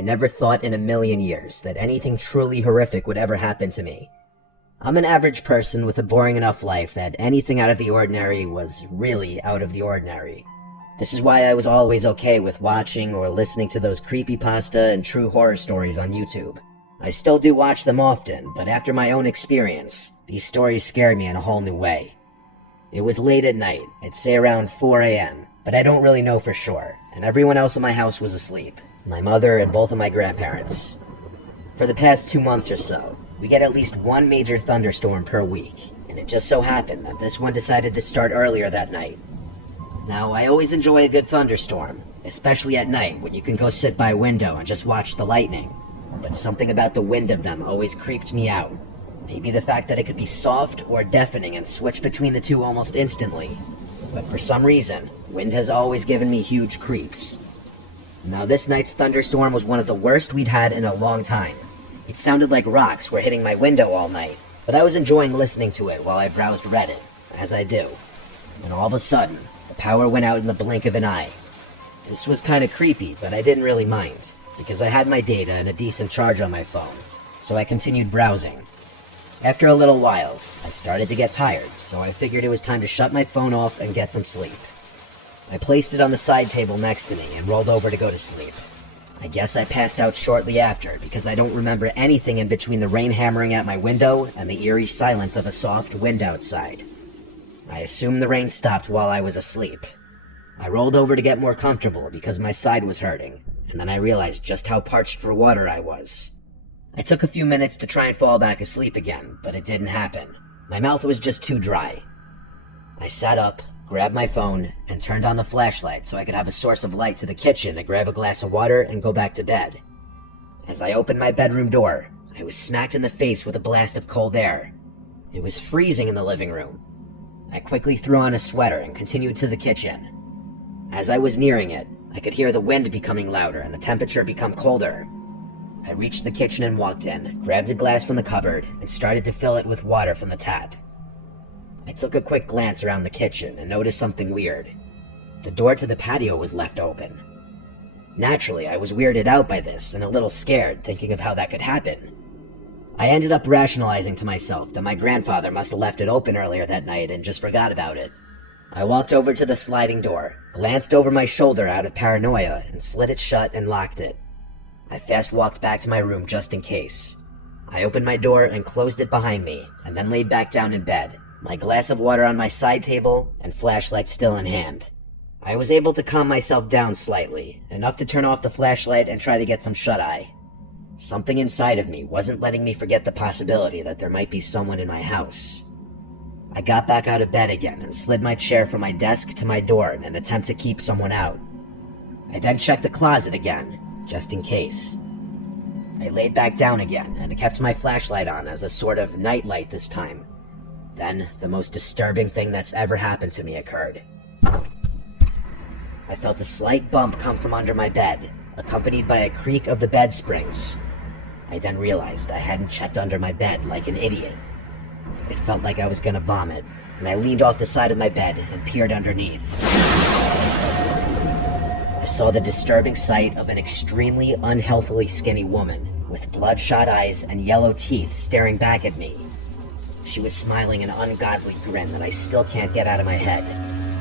I never thought in a million years that anything truly horrific would ever happen to me. I'm an average person with a boring enough life that anything out of the ordinary was really out of the ordinary. This is why I was always okay with watching or listening to those creepypasta and true horror stories on YouTube. I still do watch them often, but after my own experience, these stories scared me in a whole new way. It was late at night, I'd say around 4 a.m., but I don't really know for sure, and everyone else in my house was asleep. My mother and both of my grandparents. For the past 2 months or so, we get at least one major thunderstorm per week, and it just so happened that this one decided to start earlier that night. Now, I always enjoy a good thunderstorm, especially at night when you can go sit by a window and just watch the lightning. But something about the wind of them always creeped me out. Maybe the fact that it could be soft or deafening and switch between the two almost instantly. But for some reason, wind has always given me huge creeps. Now, this night's thunderstorm was one of the worst we'd had in a long time. It sounded like rocks were hitting my window all night, but I was enjoying listening to it while I browsed Reddit, as I do. And all of a sudden, the power went out in the blink of an eye. This was kind of creepy, but I didn't really mind, because I had my data and a decent charge on my phone, so I continued browsing. After a little while, I started to get tired, so I figured it was time to shut my phone off and get some sleep. I placed it on the side table next to me and rolled over to go to sleep. I guess I passed out shortly after, because I don't remember anything in between the rain hammering at my window and the eerie silence of a soft wind outside. I assumed the rain stopped while I was asleep. I rolled over to get more comfortable because my side was hurting, and then I realized just how parched for water I was. I took a few minutes to try and fall back asleep again, but it didn't happen. My mouth was just too dry. I sat up, grabbed my phone, and turned on the flashlight so I could have a source of light to the kitchen to grab a glass of water and go back to bed. As I opened my bedroom door, I was smacked in the face with a blast of cold air. It was freezing in the living room. I quickly threw on a sweater and continued to the kitchen. As I was nearing it, I could hear the wind becoming louder and the temperature become colder. I reached the kitchen and walked in, grabbed a glass from the cupboard, and started to fill it with water from the tap. I took a quick glance around the kitchen and noticed something weird. The door to the patio was left open. Naturally, I was weirded out by this and a little scared, thinking of how that could happen. I ended up rationalizing to myself that my grandfather must have left it open earlier that night and just forgot about it. I walked over to the sliding door, glanced over my shoulder out of paranoia, and slid it shut and locked it. I fast walked back to my room just in case. I opened my door and closed it behind me, and then laid back down in bed, my glass of water on my side table, and flashlight still in hand. I was able to calm myself down slightly, enough to turn off the flashlight and try to get some shut-eye. Something inside of me wasn't letting me forget the possibility that there might be someone in my house. I got back out of bed again and slid my chair from my desk to my door in an attempt to keep someone out. I then checked the closet again, just in case. I laid back down again and kept my flashlight on as a sort of nightlight this time. Then, the most disturbing thing that's ever happened to me occurred. I felt a slight bump come from under my bed, accompanied by a creak of the bed springs. I then realized I hadn't checked under my bed like an idiot. It felt like I was gonna vomit, and I leaned off the side of my bed and peered underneath. I saw the disturbing sight of an extremely unhealthily skinny woman with bloodshot eyes and yellow teeth staring back at me. She was smiling an ungodly grin that I still can't get out of my head.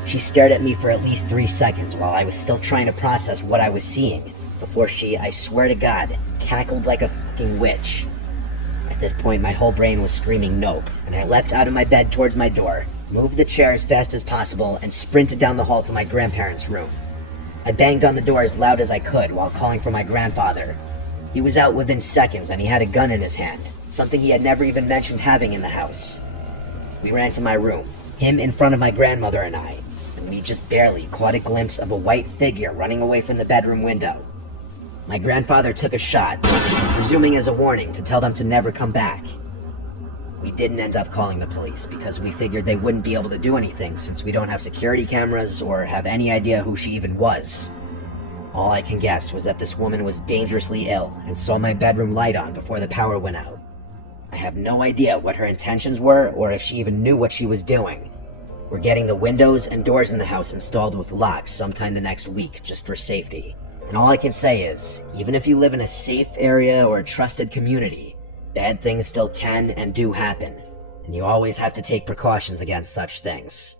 She stared at me for at least 3 seconds while I was still trying to process what I was seeing, before she, I swear to God, cackled like a fucking witch. At this point, my whole brain was screaming nope, and I leapt out of my bed towards my door, moved the chair as fast as possible, and sprinted down the hall to my grandparents' room. I banged on the door as loud as I could while calling for my grandfather. He was out within seconds and he had a gun in his hand, something he had never even mentioned having in the house. We ran to my room, him in front of my grandmother and we just barely caught a glimpse of a white figure running away from the bedroom window. My grandfather took a shot, presuming as a warning to tell them to never come back. We didn't end up calling the police because we figured they wouldn't be able to do anything since we don't have security cameras or have any idea who she even was. All I can guess was that this woman was dangerously ill and saw my bedroom light on before the power went out. I have no idea what her intentions were or if she even knew what she was doing. We're getting the windows and doors in the house installed with locks sometime the next week just for safety. And all I can say is, even if you live in a safe area or a trusted community, bad things still can and do happen, and you always have to take precautions against such things.